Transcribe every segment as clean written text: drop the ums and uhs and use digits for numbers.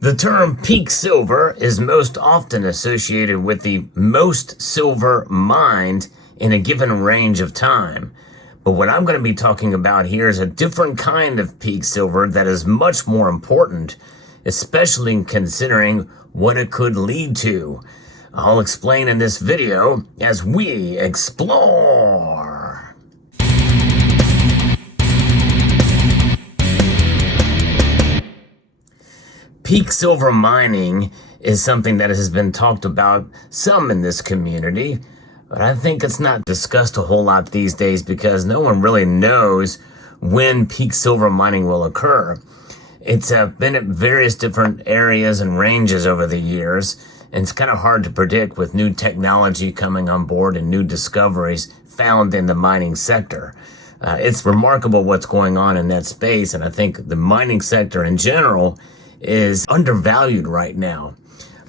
The term peak silver is most often associated with the most silver mined in a given range of time. But what I'm going to be talking about here is a different kind of peak silver that is much more important, especially considering what it could lead to. I'll explain in this video as we explore. Peak silver mining is something that has been talked about some in this community, but I think it's not discussed a whole lot these days because no one really knows when peak silver mining will occur. It's been at various different areas and ranges over the years, and it's kind of hard to predict with new technology coming on board and new discoveries found in the mining sector. It's remarkable what's going on in that space, and I think the mining sector in general is undervalued right now.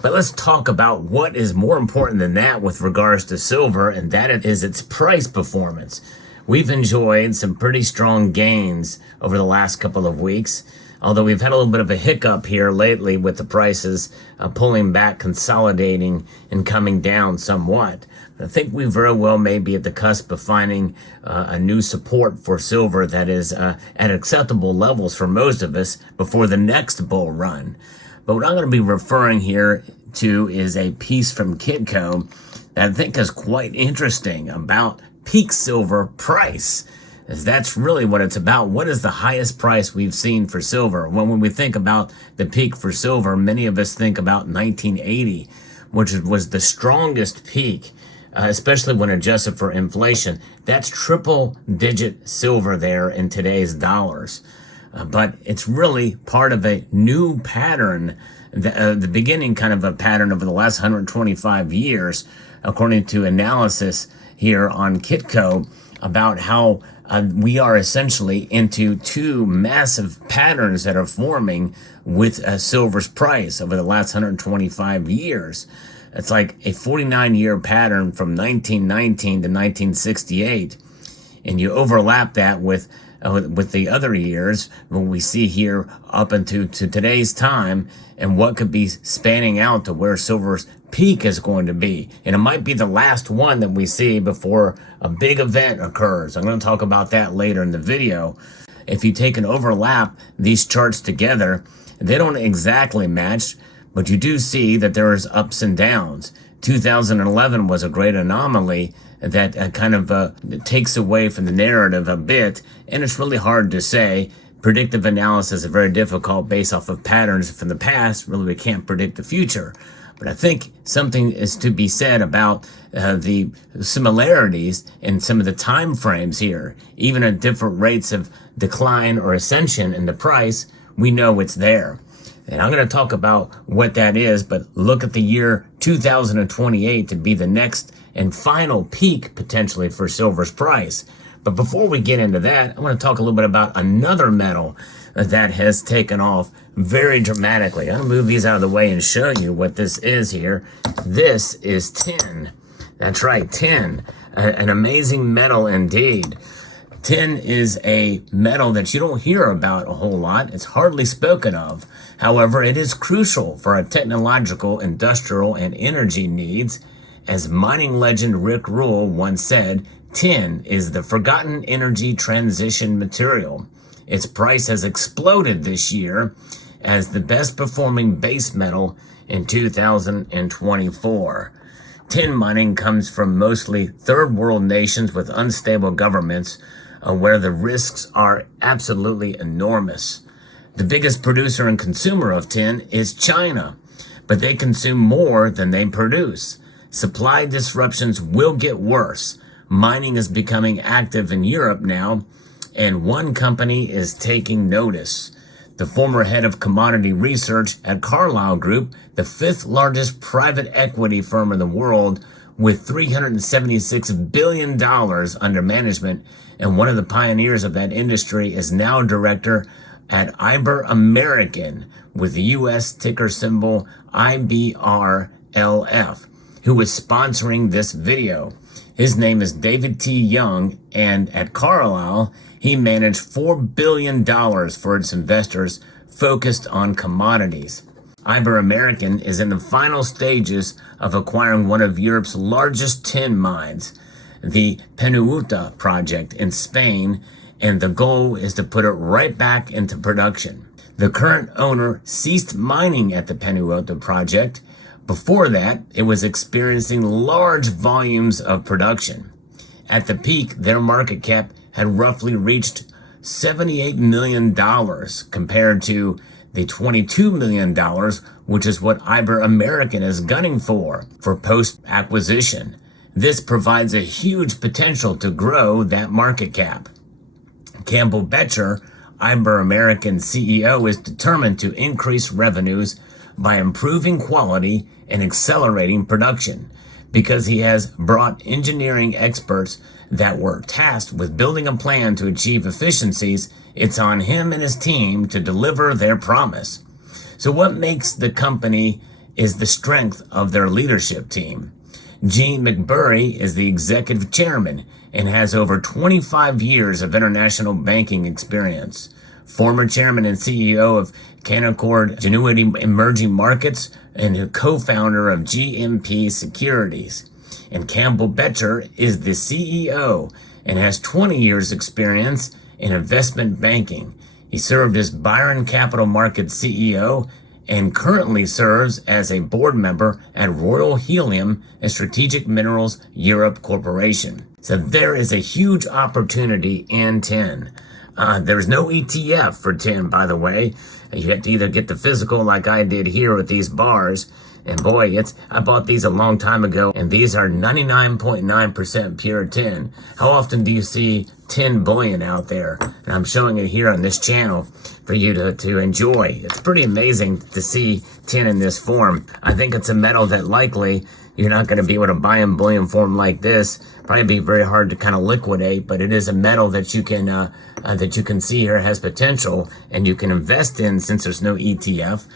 But let's talk about what is more important than that with regards to silver, and that is its price performance. We've enjoyed some pretty strong gains over the last couple of weeks, although we've had a little bit of a hiccup here lately with the prices pulling back, consolidating, and coming down somewhat. I think we very well may be at the cusp of finding a new support for silver that is at acceptable levels for most of us before the next bull run. But what I'm going to be referring here to is a piece from Kitco that I think is quite interesting about peak silver price. As that's really what it's about. What is the highest price we've seen for silver? When we think about the peak for silver, many of us think about 1980, which was the strongest peak, especially when adjusted for inflation. That's triple-digit silver there in today's dollars. But it's really part of a new pattern, the beginning kind of a pattern over the last 125 years, according to analysis here on Kitco, about how we are essentially into two massive patterns that are forming with silver's price over the last 125 years. It's like a 49-year pattern from 1919 to 1968, and you overlap that with the other years when we see here up into today's time, and what could be spanning out to where silver's peak is going to be. And it might be the last one that we see before a big event occurs. I'm going to talk about that later in the video. If you take and overlap these charts together, they don't exactly match, but you do see that there is ups and downs. 2011 was a great anomaly that kind of takes away from the narrative a bit, and it's really hard to say. Predictive analysis is very difficult based off of patterns from the past. Really, we can't predict the future. But I think something is to be said about the similarities in some of the time frames here. Even at different rates of decline or ascension in the price, we know it's there. And I'm going to talk about what that is, but look at the year 2028 to be the next and final peak potentially for silver's price. But before we get into that, I want to talk a little bit about another metal that has taken off very dramatically. I'm going to move these out of the way and show you what this is here. This is tin. That's right, tin. An amazing metal indeed. Tin is a metal that you don't hear about a whole lot. It's hardly spoken of. However, it is crucial for our technological, industrial, and energy needs. As mining legend Rick Rule once said, tin is the forgotten energy transition material. Its price has exploded this year as the best performing base metal in 2024. Tin mining comes from mostly third world nations with unstable governments where the risks are absolutely enormous. The biggest producer and consumer of tin is China, but they consume more than they produce. Supply disruptions will get worse. Mining is becoming active in Europe now, and one company is taking notice. The former head of commodity research at Carlyle Group, the fifth largest private equity firm in the world, with $376 billion under management, and one of the pioneers of that industry, is now director at IBER American with the U.S. ticker symbol IBRLF, who is sponsoring this video. His name is David T. Young, and at Carlyle, he managed $4 billion for its investors focused on commodities. IBER is in the final stages of acquiring one of Europe's largest tin mines, the Penuta project in Spain, and the goal is to put it right back into production. The current owner ceased mining at the Penuta project. Before that, it was experiencing large volumes of production. At the peak, their market cap had roughly reached $78 million compared to the $22 million, which is what IBER is gunning for post-acquisition. This provides a huge potential to grow that market cap. Campbell Boettcher, IBER CEO, is determined to increase revenues by improving quality and accelerating production. Because he has brought engineering experts that were tasked with building a plan to achieve efficiencies, it's on him and his team to deliver their promise. So what makes the company is the strength of their leadership team. Gene McBurry is the executive chairman and has over 25 years of international banking experience. Former chairman and CEO of Canaccord Genuity Emerging Markets and co-founder of GMP Securities. And Campbell Boettcher is the CEO and has 20 years experience in investment banking. He served as Byron Capital Markets CEO and currently serves as a board member at Royal Helium and Strategic Minerals Europe Corporation. So there is a huge opportunity in tin. There's no ETF for tin, by the way. You have to either get the physical like I did here with these bars. And boy, I bought these a long time ago, and these are 99.9% pure tin. How often do you see tin bullion out there? And I'm showing it here on this channel for you to enjoy. It's pretty amazing to see tin in this form. I think it's a metal that likely you're not going to be able to buy in bullion form like this. Probably be very hard to kind of liquidate, but it is a metal that you can see here has potential, and you can invest in since there's no ETF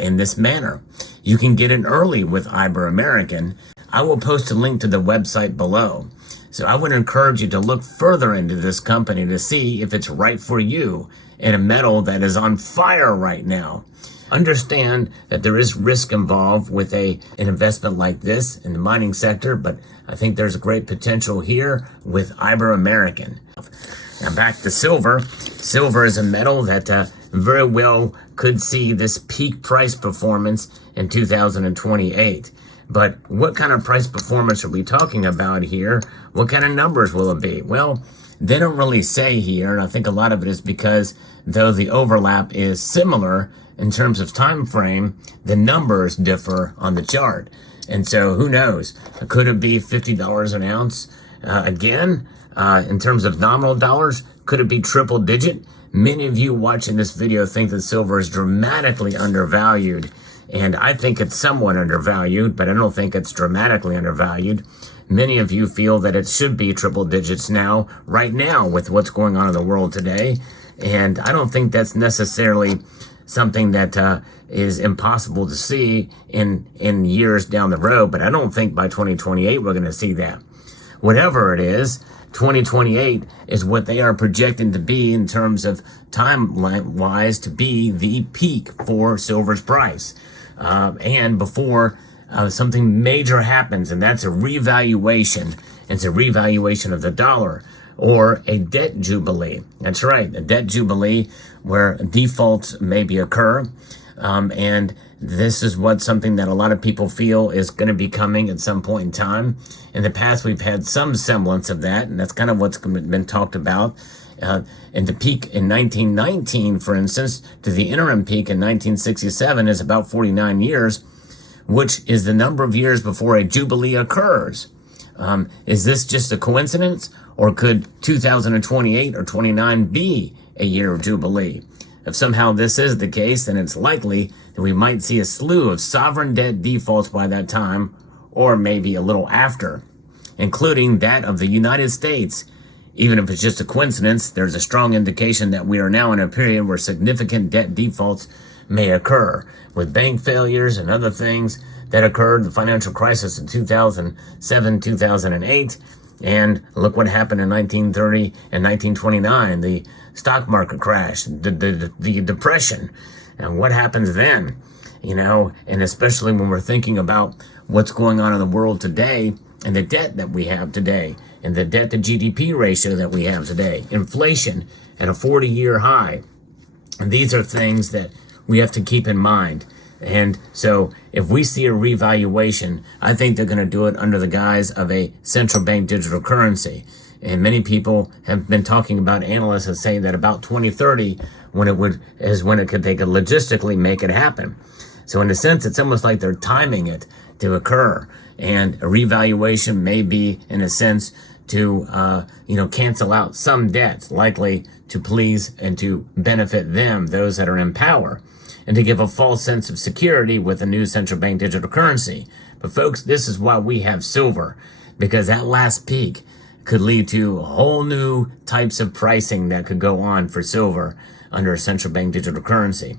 in this manner. You can get in early with IBER. I will post a link to the website below. So I would encourage you to look further into this company to see if it's right for you in a metal that is on fire right now. Understand that there is risk involved with an investment like this in the mining sector, but I think there's great potential here with IBER. Now back to silver. Silver is a metal that very well could see this peak price performance in 2028. But what kind of price performance are we talking about here? What kind of numbers will it be? Well, they don't really say here, and I think a lot of it is because though the overlap is similar in terms of time frame, the numbers differ on the chart. And so who knows? Could it be $50 an ounce again? In terms of nominal dollars, could it be triple digit? Many of you watching this video think that silver is dramatically undervalued, and I think it's somewhat undervalued, but I don't think it's dramatically undervalued. Many of you feel that it should be triple digits now, right now, with what's going on in the world today, and I don't think that's necessarily something that is impossible to see in years down the road, but I don't think by 2028 we're going to see that. Whatever it is, 2028 is what they are projecting to be in terms of timeline-wise to be the peak for silver's price. And before something major happens, and that's a revaluation. It's a revaluation of the dollar or a debt jubilee. That's right, a debt jubilee where defaults maybe occur. And this is something that a lot of people feel is going to be coming at some point in time. In the past, we've had some semblance of that, and that's kind of what's been talked about. And the peak in 1919, for instance, to the interim peak in 1967 is about 49 years, which is the number of years before a jubilee occurs. Is this just a coincidence, or could 2028 or 29 be a year of jubilee? If somehow this is the case, then it's likely that we might see a slew of sovereign debt defaults by that time, or maybe a little after, including that of the United States. Even if it's just a coincidence, there's a strong indication that we are now in a period where significant debt defaults may occur, with bank failures and other things that occurred, the financial crisis in 2007, 2008, and look what happened in 1930 and 1929, the stock market crash, the depression, and what happens then. and especially when we're thinking about what's going on in the world today and the debt that we have today and the debt to GDP ratio that we have today, inflation at a 40-year high. And these are things that we have to keep in mind. And so if we see a revaluation, I think they're going to do it under the guise of a central bank digital currency. And many people have been talking about, analysts are saying that about 2030 they could logistically make it happen. So in a sense, it's almost like they're timing it to occur. And a revaluation may be, in a sense, to cancel out some debts, likely to please and to benefit them, those that are in power, and to give a false sense of security with a new central bank digital currency. But folks, this is why we have silver, because that last peak could lead to whole new types of pricing that could go on for silver under a central bank digital currency.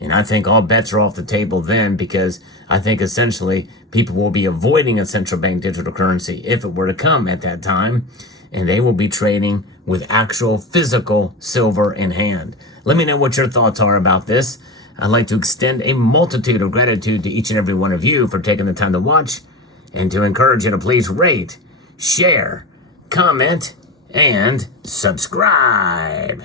And I think all bets are off the table then, because I think essentially people will be avoiding a central bank digital currency if it were to come at that time, and they will be trading with actual physical silver in hand. Let me know what your thoughts are about this. I'd like to extend a multitude of gratitude to each and every one of you for taking the time to watch, and to encourage you to please rate, share, comment, and subscribe.